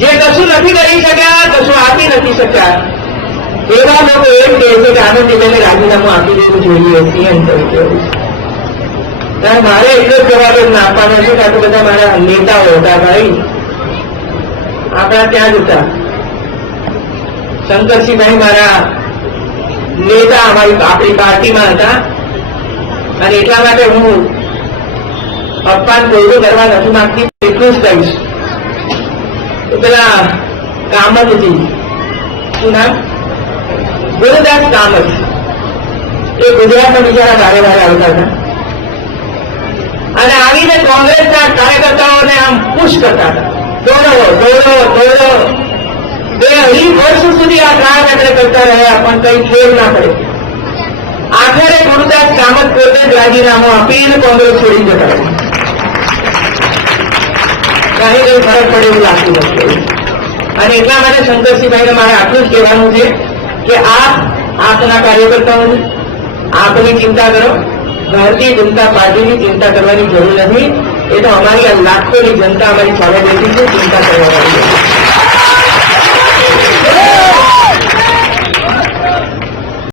જે કશું નથી કરી શક્યા, કશું આપી નથી શક્યા, એવા લોકો એમ કહે છે કે આનંદીબેને રાજીનામું આપી દેવું જોઈએ સીએમ તરીકે. ત્યારે મારે એટલો જ જવાબ એમ આપવાનો છે કે આ તો બધા મારા નેતાઓ હતા ભાઈ, આપણા ત્યાં જ હતા. શંકરસિંહભાઈ મારા નેતા આપણી પાર્ટીમાં હતા, અને એટલા માટે હું અપમાન કોઈનું કરવા નથી માંગતી, એટલું જ કહીશ. પેલા કામતજી, શું નામ? ગુરુદાસ કામત, એ ગુજરાતના બિચારા વારે વારે આવતા હતા અને આવીને કોંગ્રેસના કાર્યકર્તાઓને આમ પુશ કરતા હતા, દોડો દોડો દોડો. 2.5 વર્ષ સુધી આ કામ આપણે કરતા રહ્યા, પણ કઈ ફેર ના પડે. આખરે ગુરુદાસ કામત પોતે જ રાજીનામું આપીને કોંગ્રેસ છોડી જતા રહ્યા. કઈ કઈ ફરક પડે એવું લાગતું નથી. અને એટલા માટે શંકરસિંહભાઈને મારે આટલું જ કહેવાનું છે કે આપના કાર્યકર્તાઓ આપની ચિંતા કરો, ભારતીય જનતા પાર્ટીની ચિંતા કરવાની જરૂર નથી. એ તો અમારી લાખોની જનતા અમારી સામે બેઠી છે, ચિંતા કરવાની.